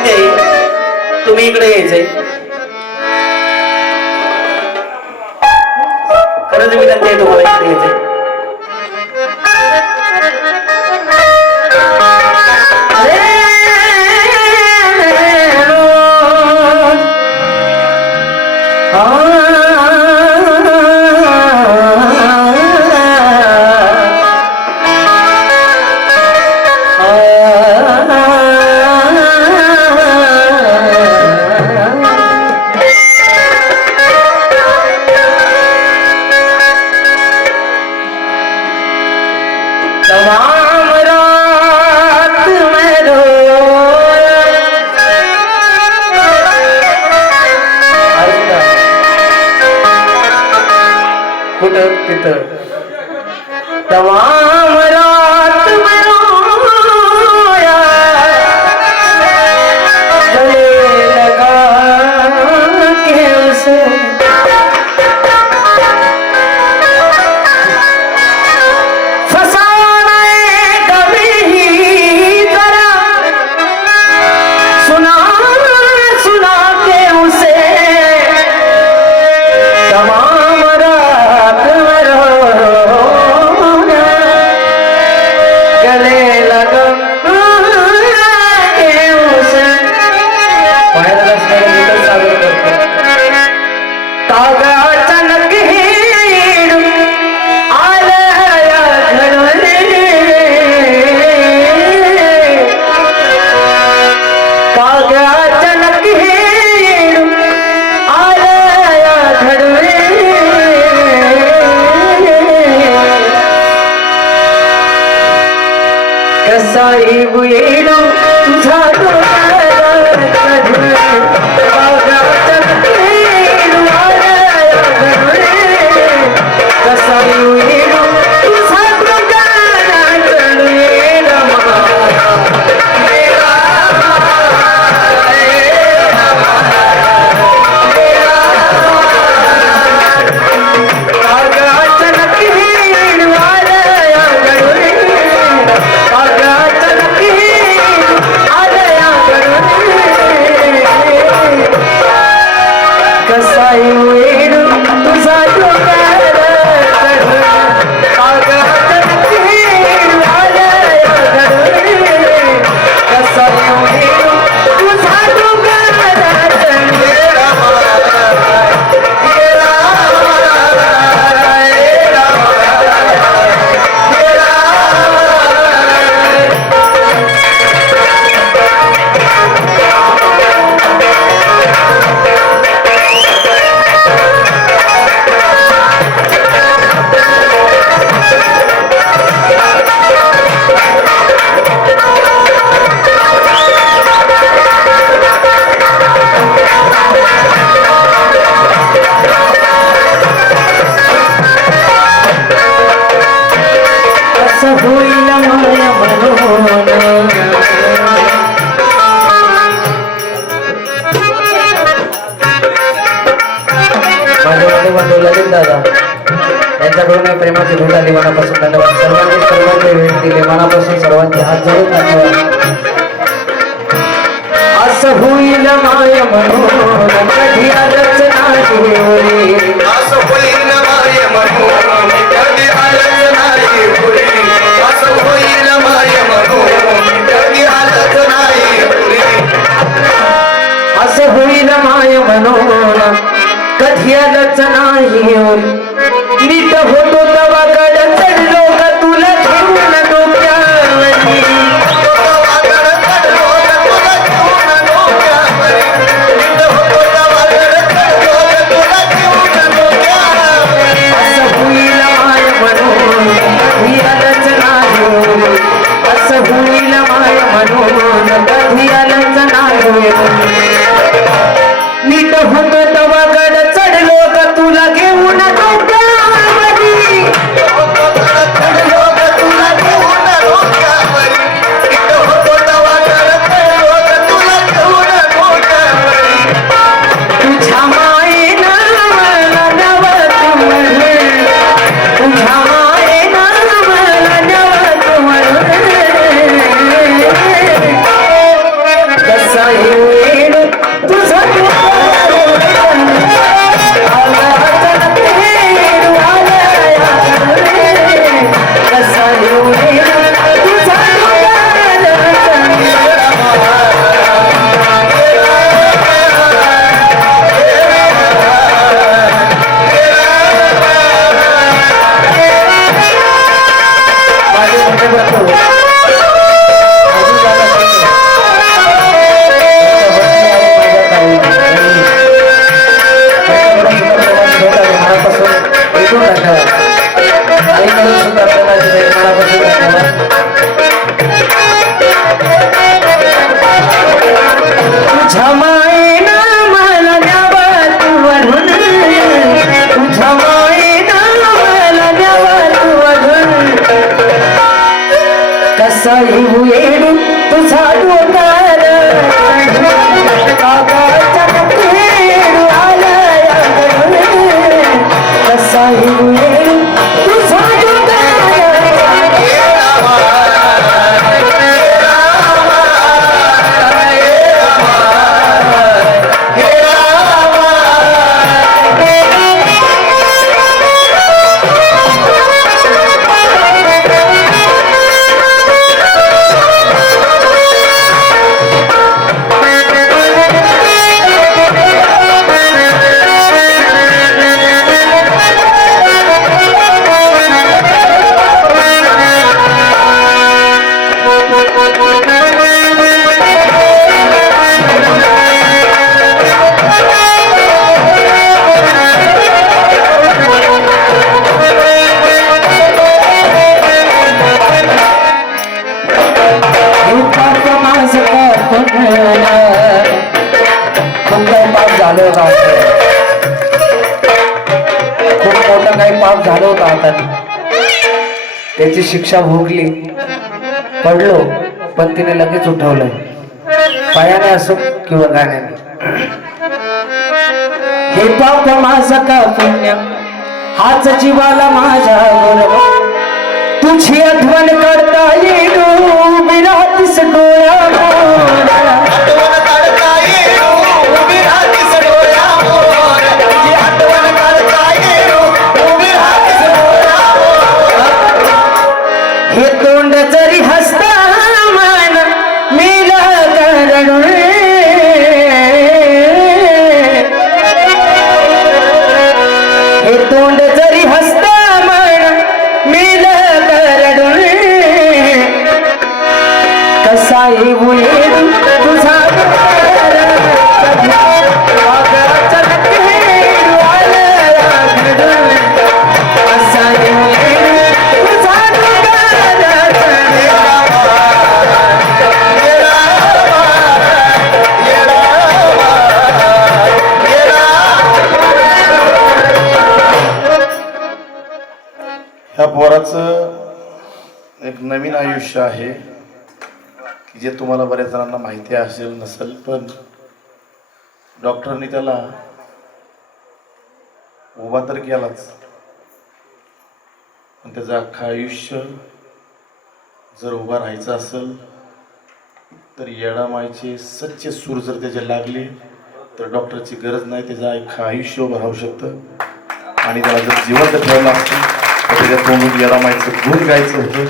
विनंती आहे, तुम्ही इकडे यायचंय. खरंच विनंती आहे तुम्हाला इकडे यायचंय. तमाम रात में रोया, गले लगा के उसे फसाने कभी ही जरा सुना सुना के उसे तमाम रात में रोया, गले लगा के उसे. पायाला गीत सादर करतो. कागा अचानक हेड आलया घडवले, कागा अचानक हेड आलया घडवले. कसाई बुएडो तुझा दादा यांच्याकडून प्रेमाची भेट आली. मनापासून धन्यवाद. सर्वांनी सर्वांचे भेट दिले. मनापासून सर्वांचे हात जोडून धन्यवाद. असं होईल माय म्हणून कधी आलंच नाही होई, असं होईल माय म्हणून कधी आलंच नाही होई, असं होईल माय म्हणून कधी आलंच नाही होई, असं होईल माय म्हणून कधी आलंच नाही होई. नीट होतो तवा गड चढलो का तुला घेऊन डोक्यावरी, असं होईल माय म्हणून कधी आलंच नाही होई, असं होईल माय म्हणून कधी आलंच नाही होई. नीट होतो तवा गड चढलो का तुला घेऊन डोक्यावरी, तुझ्या मायेनं मला न्यावं तू वरून, तुझ्या मायेनं मला न्यावं तू वरून, कसा येऊ येडू तुझा डोकार, कागाचा खेळू आलाय घडून, कसा येऊ येडू तुझा डोकार. खूप मोठं काही पाप झालं होतं आता, त्याची शिक्षा भोगली, पडलो पण तिने लगेच उठवलं, पायाने असो किंवा गाण्याने. हे पाप माझं का पुण्य हाच जीवाला माझ्या बरोबर, तुझी आठवण करता येईल उभी राहतीस डोळ्यामोर, हे तोंड जरी हसता मन मेला करडून, हे तोंड जरी हसता मन मेला करडून, कसा येऊ येडू तुझा ह्या पोराचं एक नवीन आयुष्य आहे की जे तुम्हाला बऱ्याच जणांना माहिती असेल नसेल, पण डॉक्टरनी त्याला उभा तर केलाच, पण त्याचं अख्खं आयुष्य जर उभा राहायचं असेल तर येडामायचे सच्चे सूर जर त्याचे लागले तर डॉक्टरची गरज नाही, त्याचं अख्खं आयुष्य उभं राहू शकतं. आणि त्याला जर जिवंत ठेवलं असतं तर त्याच्या तोंडून येडामायचं गुण गायचं होतं.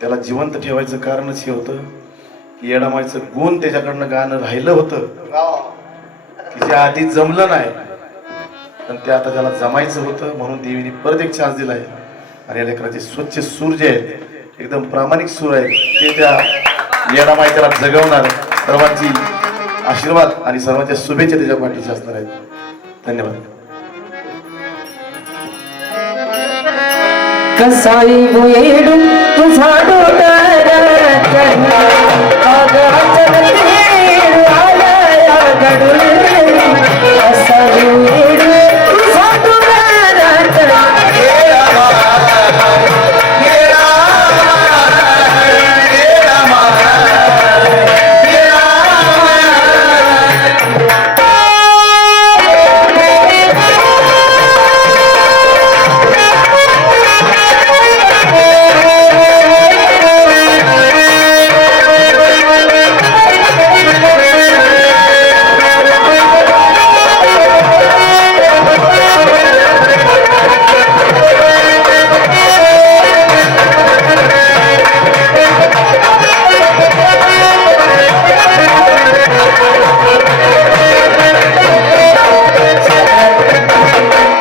त्याला जिवंत ठेवायचं कारणच हे होतं की येडामायचं गुण त्याच्याकडनं गाणं राहिलं होतं की जे आधी जमलं नाही, पण ते आता त्याला जमायचं होतं, म्हणून देवीने परत एक चान्स दिलाय. आणि या लेकराचे स्वच्छ सूर जे आहेत, एकदम प्रामाणिक सूर आहेत, ते त्या येडामाई त्याला जगवणार. सर्वांची आशीर्वाद आणि सर्वांच्या शुभेच्छा त्याच्या पाठीशी असणार आहेत. धन्यवाद. कसा येऊ येडू तुझा डोकार, कागाचा खेळू आलाय घडून, कसा येऊ येडू तुझा डोकार.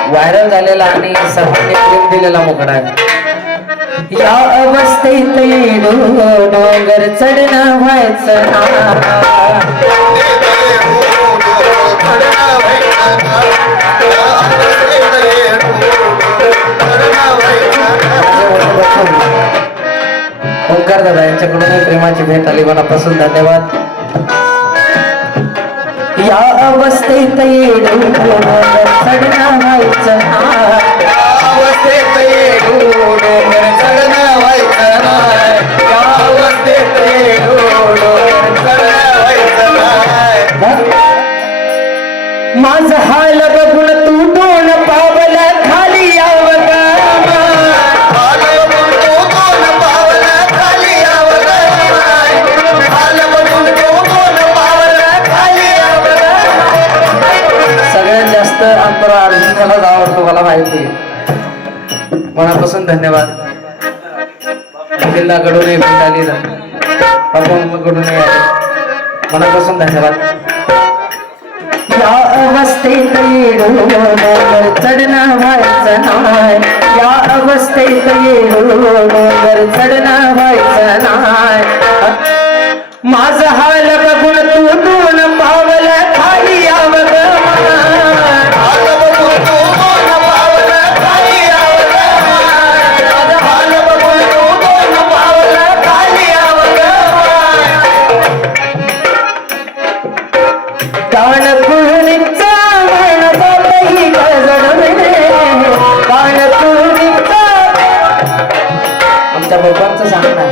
व्हायरल झालेला आणि सर्वांनी प्रेम दिलेला मुखडा आहे. या अवस्थेत येडो डोंगर चढणं व्हायचं ओंकार दादा यांच्याकडून प्रेमाची भेट आली, मनापासून धन्यवाद. या अवस्थेत येऊन चढणं व्हायचं नाही. अवस्थेत येऊन चढणं व्हायचं नाही. या अवस्थेत येऊन चढणं व्हायचं नाही. माझं हाल बघून तू दोन पावल खाली यावं ग. हाल बघून तू दोन पावल खाली यावं ग. हाल बघून तू दोन पावल खाली यावं ग. सगळ्यात जास्त अंतरा अर्जुनालाच आवडतो मला माहिती आहे. मनापासून धन्यवाद. जिल्हा कडून भेटाली कडून मनापासून धन्यवाद. या अवस्थेत येऊन चढणं व्हायचं नाही. या अवस्थेत येऊन चढणं व्हायचं नाही. माझं हाल बघून तू दोन पावल खाली यावं ग. हाल बघून तू दोन पावल खाली यावं ग. हाल बघून तू दोन पावल खाली यावं ग. कान कुणीचा म्हण जातही गजडणे. कान कुणीचा आमच्या बाबांचं सांगणार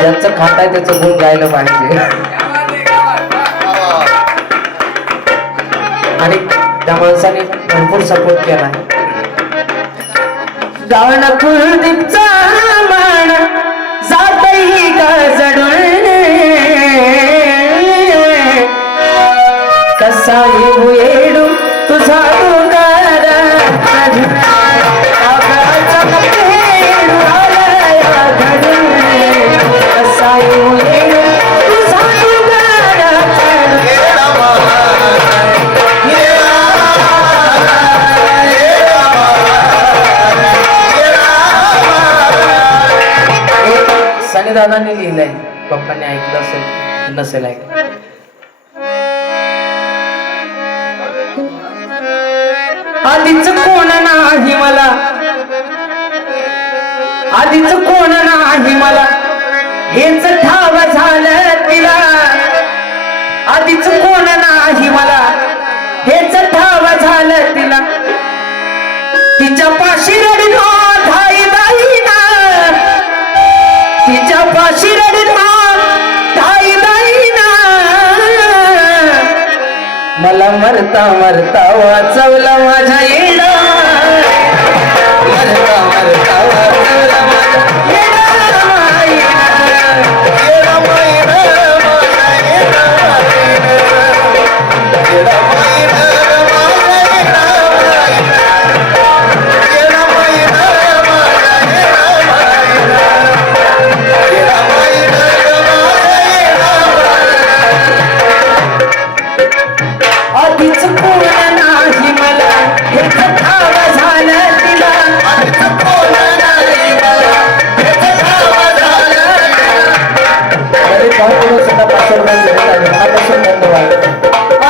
ज्याचं खाताय त्याचं गुण गायला पाहिजे. आणि त्या माणसाने भरपूर सपोर्ट केला. गाण कुलदीपचा मान जातही गजडणे. कसा येऊ येडू तुझा डोंगर कसा येऊ येडू तुझा डोंगर. सनी दादांनी लिहिलंय, पप्पांनी ऐकलं असेल नसेल ऐकलं. आधीच कोण नाही मला, आधीच कोण नाही मला हेच ठाव झालं तिला. आधीच कोण नाही मला हेच ठाव झालं तिला. तिच्या पाशी रडलो धाई दाईना. तिच्या पाशी रडलो धाई दाईना. मला मरता मरता वाचवलं माझ्या येडा. मरता मरता वाचवलं माझ्या येडा माईला. येडा माईला माझ्या येडा माईला. येडा माईला माझ्या येडा माईला. येडा माईला माझ्या येडा माईला. येडा माईला माझ्या येडा माईला. आधीच कोण नाही मला हेच ठाव झालं तिला. आधीच कोण नाही मला हेच ठाव झालं तिला. अरे भाऊ सुद्धा मनापासून धन्यवाद.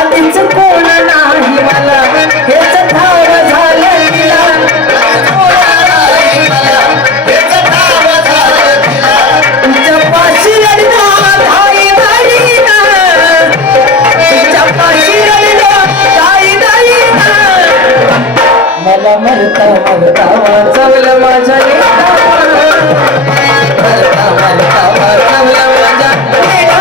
आधीच कोण नाही मला हेच ठाव झालं तिला. तुझ्या पाशी रडलो धाई दाईना. तुझ्या पाशी रडलो धाई दाईना. मला मरता मरता वाचवलं माझ्या येडा. मरता मरता वाचवलं माझ्या येडा.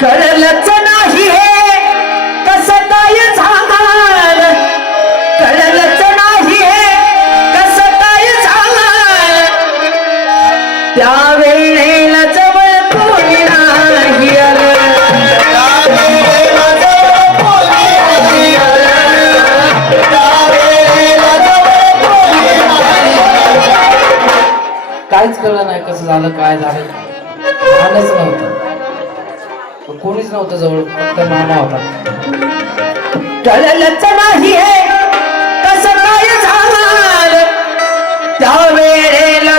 कळलंच नाही हे कसं काय झालं. कळलंच नाही हे कसं काय झालं. त्या वेळेला जवळ कोणी नाही आलं. काहीच कळलं नाही कसं झालं काय झालं. झालंच नव्हतं. कोणीच नव्हतं जवळ, फक्त मामा होता. कळलंच नाही हे कसं काय झालं. त्या वेळेला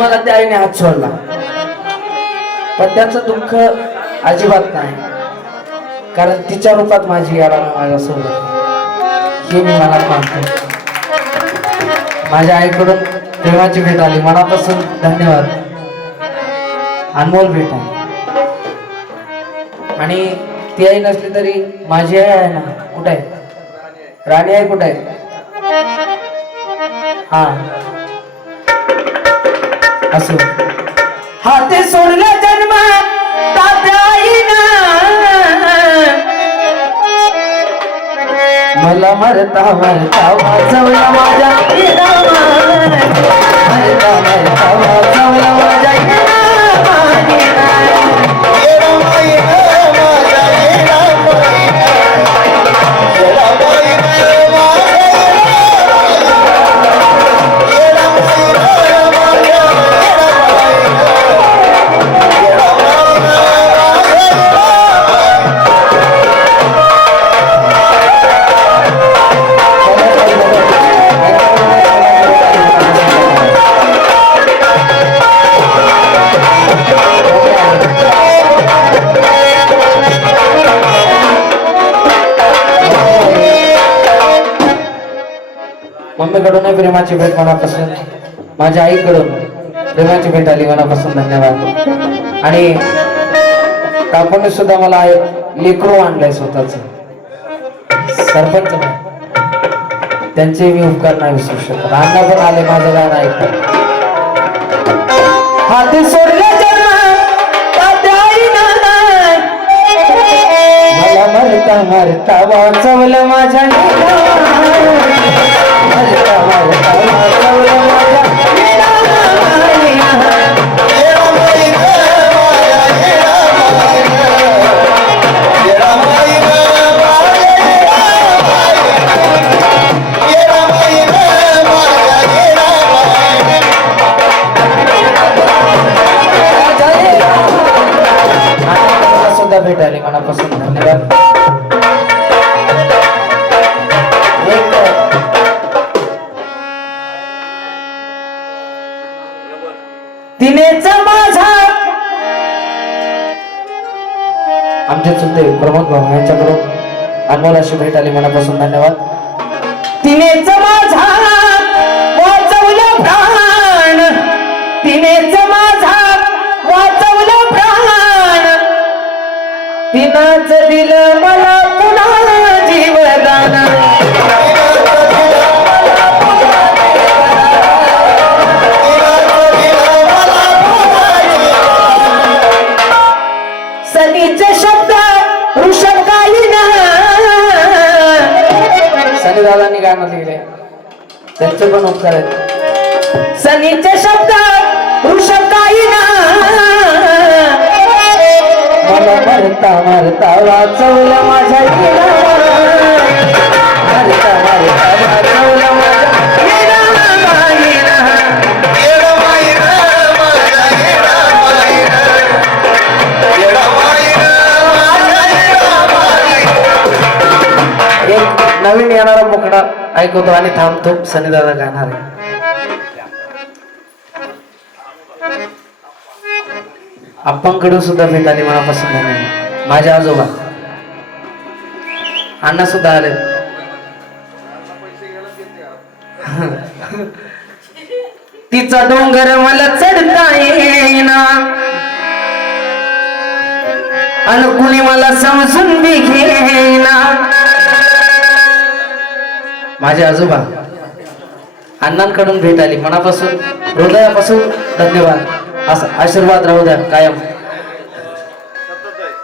मला त्या आईने हात सोडला, पण त्याचं दुःख अजिबात नाही, कारण तिच्या रूपात माझी याला माझ्यासोबत हे मी मनात मानतो. माझ्या आईकडून प्रेमाची भेट आली, मनापासून धन्यवाद. अनमोल भेट आहे. आणि ती आई नसली तरी माझी आई आहे ना. कुठे आहे राणी? आहे कुठे आहे? हा असो. हाते सोडला जन्म तात्या आईनं, मला मरता मरता वाचवला माझ्या इनामानं, मरता मरता वाचवला माझ्या मम्मीकडून प्रेमाची भेट मनापासून, माझ्या आईकडून प्रेमाची भेट आली, मनापासून धन्यवाद. आणि काकूने सुद्धा मला लेकरू आणलंय स्वतःच, सरपंच नाही, त्यांचे मी उपकार नाही विसरू शकत. अण्णा पण आले माझं गाणं ऐकत. हाती सोडले जन्म तात्या आईनं, मला मरता मरता वाचवलं माझ्या मरता मरता वाचवलं माझ्या सुद्धा भेटायला मनापासून धन्यवाद. तिनेच माझा आमचे चुलते प्रमोद भाऊ यांच्याकडून अनमोल अशी भेट आली, मनापासून धन्यवाद. तिनेच माझा वाचवलं प्राण, तिनेच माझा वाचवलं प्राण, तिनंच दिलं मला पुन्हा जीवदान. सनीचे शब्द ऋषभ गाईनं, सनी दादांनी गाणं लिहिले, त्यांचे पण उपकार आहेत. सनीचे शब्द ऋषभ गाईनं, मला मरता मरता वाचवलं माझ्या मरता मरता वाचवलं माझ्या नवीन येणारा मुकडा ऐकवतो आणि थांबतो. सनी दादा गाणार आहे. आप्पांकडून सुद्धा भेट आली, मनापासून धन्यवाद. माझ्या आजोबा अण्णा सुद्धा आले. तिचा डोंगर मला चढता येईना, आणि कुणी मला समजून बी घेईना. माझे आजोबा अण्णांकडून भेट आली, मनापासून हृदयापासून धन्यवाद. असा आशीर्वाद राहू द्या कायम.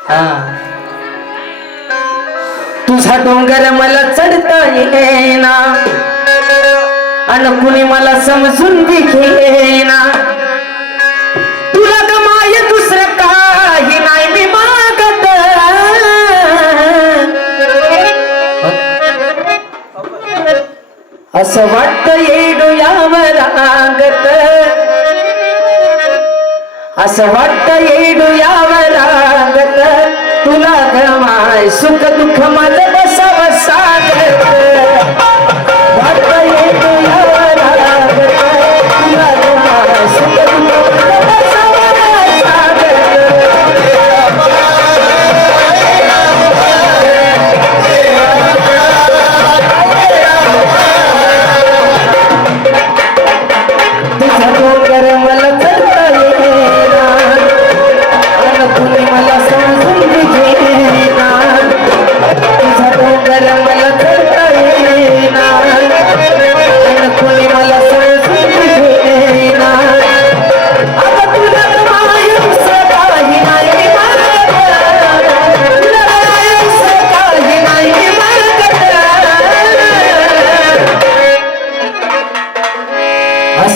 हा तुझा डोंगर मला चढता येईना, आणि कुणी मला समजून बी घेईना. तुला गमाय दुसरं काही नाही मी मागत, असं वाटतं येडो यावर रांगत, असं वाटतं येडो यावर रांगत. तुला गमाय सुख दुःख माझं बसावं सांगत, वाटतं येडो यावर रांगत. तुला गमाय सुख दुःख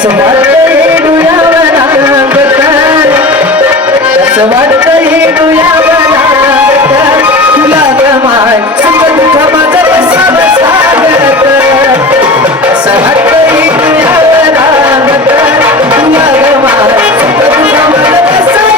असं वाटतंय डोळ्यावरात असं वाटतंय डोळ्यावरात तुला गमाय सुख दुःख माझं कसं सागत असं वाटतंय डोळ्यावरात तुला गमाय सुख दुःख माझं कसं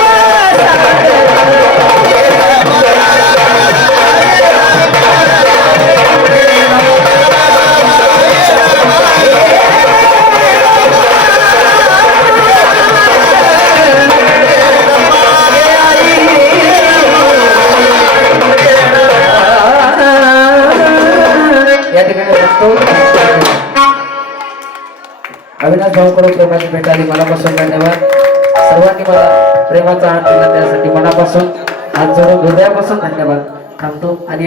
या ठिकाणी बघतो अविनाश भाऊकडून प्रेमाची भेट आली मनापासून धन्यवाद सर्वांनी मला प्रेमाचा हात दिला त्यासाठी मनापासून हात जोडून हृदयापासून धन्यवाद थांबतो आणि